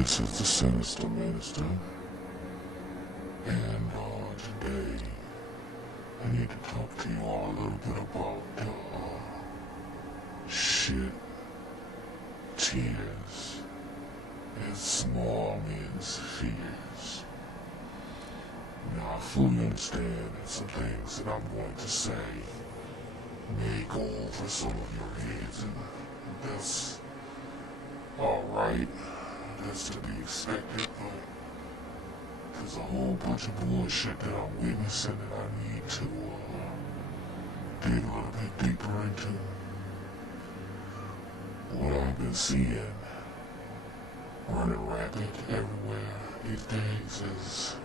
This is the Sinister Minister, and today I need to talk to you all a little bit about shit, tears, and small men's fears. Now I fully understand that some things that I'm going to say may go over some of your heads, and that's alright. That's to be expected, but there's a whole bunch of bullshit that I'm witnessing that I need to dig a little bit deeper into. What I've been seeing running rampant everywhere these days is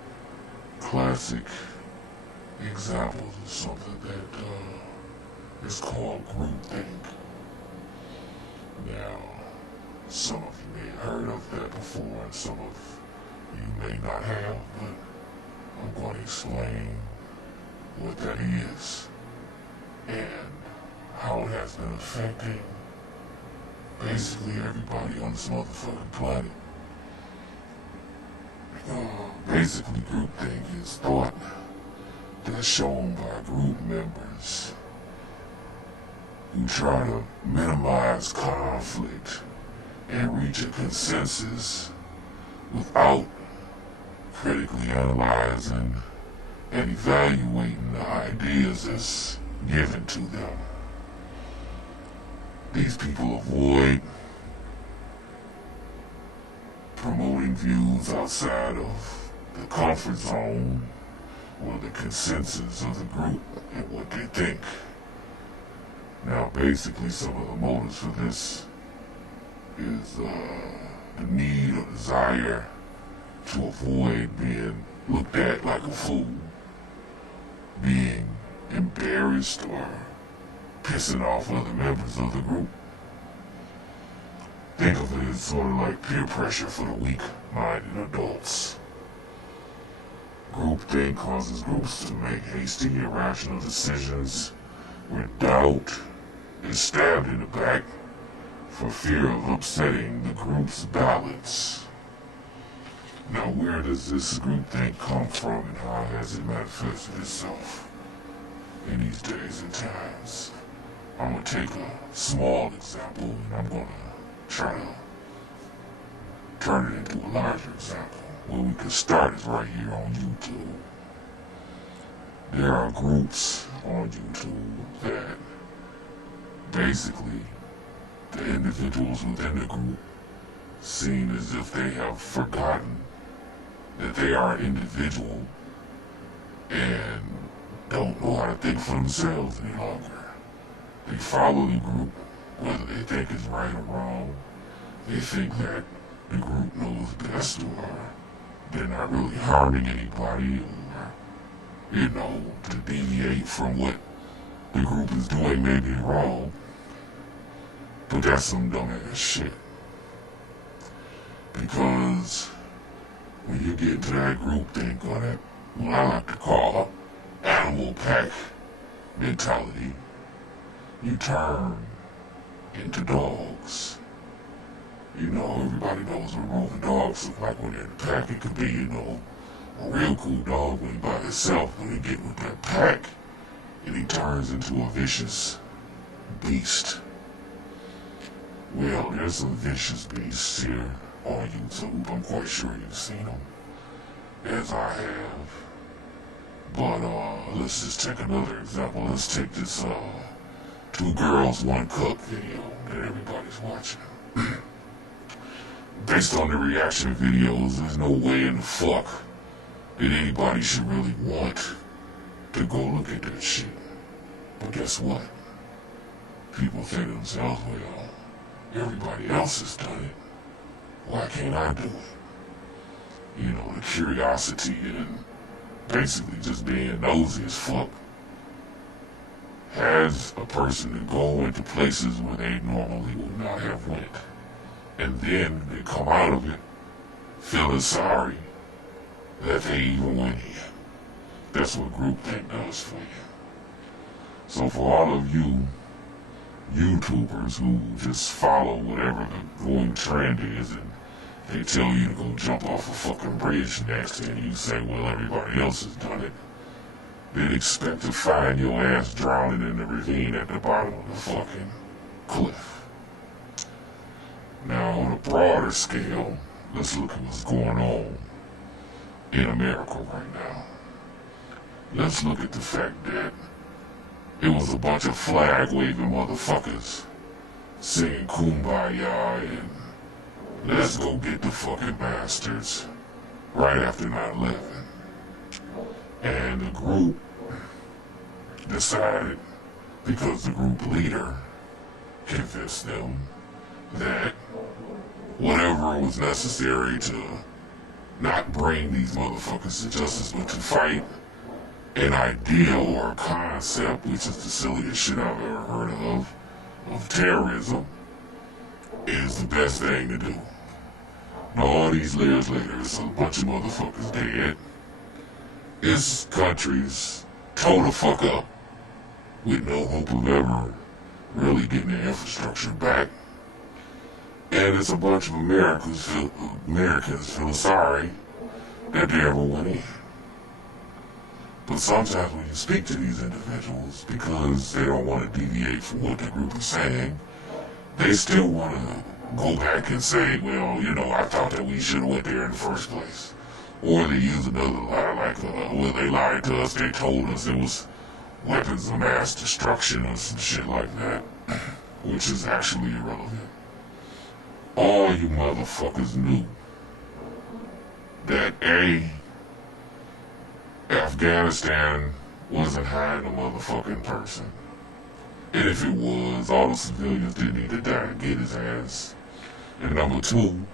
classic examples of something that is called groupthink. Now, some of you may have heard of that before, and some of you may not have, but I'm going to explain what that is and how it has been affecting basically everybody on this motherfucking planet. Basically, groupthink is thought that's shown by group members who try to minimize conflict and reach a consensus without critically analyzing and evaluating the ideas that's given to them. These people avoid promoting views outside of the comfort zone or the consensus of the group and what they think. Now, basically, some of the motives for this is the need or desire to avoid being looked at like a fool, being embarrassed or pissing off other members of the group. Think of it as sort of like peer pressure for the weak-minded adults. Groupthink causes groups to make hasty, irrational decisions where doubt is stabbed in the back for fear of upsetting the group's balance. Now, where does this groupthink come from, and how has it manifested itself in these days and times? I'm going to take a small example, and I'm going to try to turn it into a larger example. Where we can start is right here on YouTube. There are groups on YouTube that basically the individuals within the group seem as if they have forgotten that they are an individual and don't know how to think for themselves any longer. They follow the group, whether they think it's right or wrong. They think that the group knows best, or they're not really harming anybody, or, to deviate from what the group is doing may be wrong. But that's some dumbass shit. Because when you get into that groupthink or that, what I like to call animal pack mentality, you turn into dogs. Everybody knows what roving dogs look like when they're in the pack. It could be, a real cool dog when he's by himself. When he get with that pack, and he turns into a vicious beast. Well, there's some vicious beasts here on YouTube. I'm quite sure you've seen them, as I have. But let's just take another example. Let's take this 2 girls, 1 cup video that everybody's watching. Based on the reaction videos, there's no way in the fuck that anybody should really want to go look at that shit. But guess what? People think to themselves, well, everybody else has done it. Why can't I do it? The curiosity and basically just being nosy as fuck has a person to go into places where they normally would not have went. And then they come out of it feeling sorry that they even went here. That's what groupthink does for you. So for all of you YouTubers who just follow whatever the going trend is and They tell you to go jump off a fucking bridge next, and you say, well, everybody else has done it. They'd expect to find your ass drowning in the ravine at the bottom of the fucking cliff. Now, on a broader scale, let's look at what's going on in America right now. Let's look at the fact that it was a bunch of flag-waving motherfuckers singing Kumbaya and let's go get the fucking bastards right after 9/11. And the group decided, because the group leader convinced them that whatever was necessary to not bring these motherfuckers to justice, but to fight an idea or a concept, which is the silliest shit I've ever heard of terrorism, is the best thing to do. Now, all these years later, it's a bunch of motherfuckers dead. This country's tore the fuck up with no hope of ever really getting the infrastructure back. And it's a bunch of Americans feel sorry that they ever went in. But sometimes when you speak to these individuals, because they don't want to deviate from what the group is saying, they still want to go back and say, well, you know, I thought that we should have went there in the first place. Or they use another lie, like, well, they lied to us, they told us it was weapons of mass destruction or some shit like that, which is actually irrelevant. All you motherfuckers knew that Afghanistan wasn't hiding a motherfucking person. And if it was, all the civilians didn't need to die to get his ass. And number two,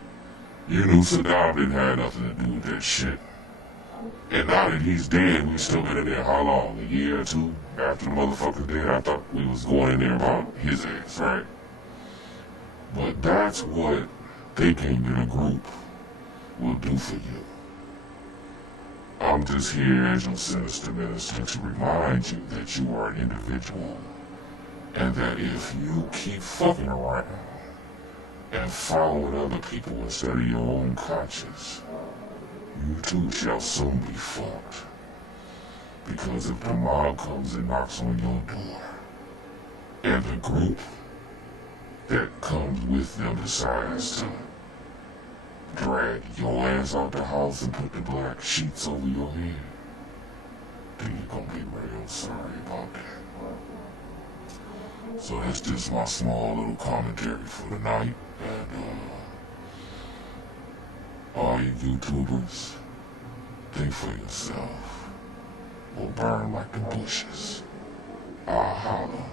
you knew Saddam didn't have nothing to do with that shit. And now that he's dead, we still been in there how long? A year or two after the motherfucker's dead? I thought we was going in there about his ass, right? But that's what thinking in a group will do for you. I'm just here as your sinister minister to remind you that you are an individual. And that if you keep fucking around and following other people instead of your own conscience, you too shall soon be fucked. Because if the mob comes and knocks on your door, and the group that comes with them decides to drag your ass out the house and put the black sheets over your head, then you're gonna be real sorry about that. So that's just my small little commentary for tonight. And all you YouTubers, think for yourself or burn like the bushes. I'll holler.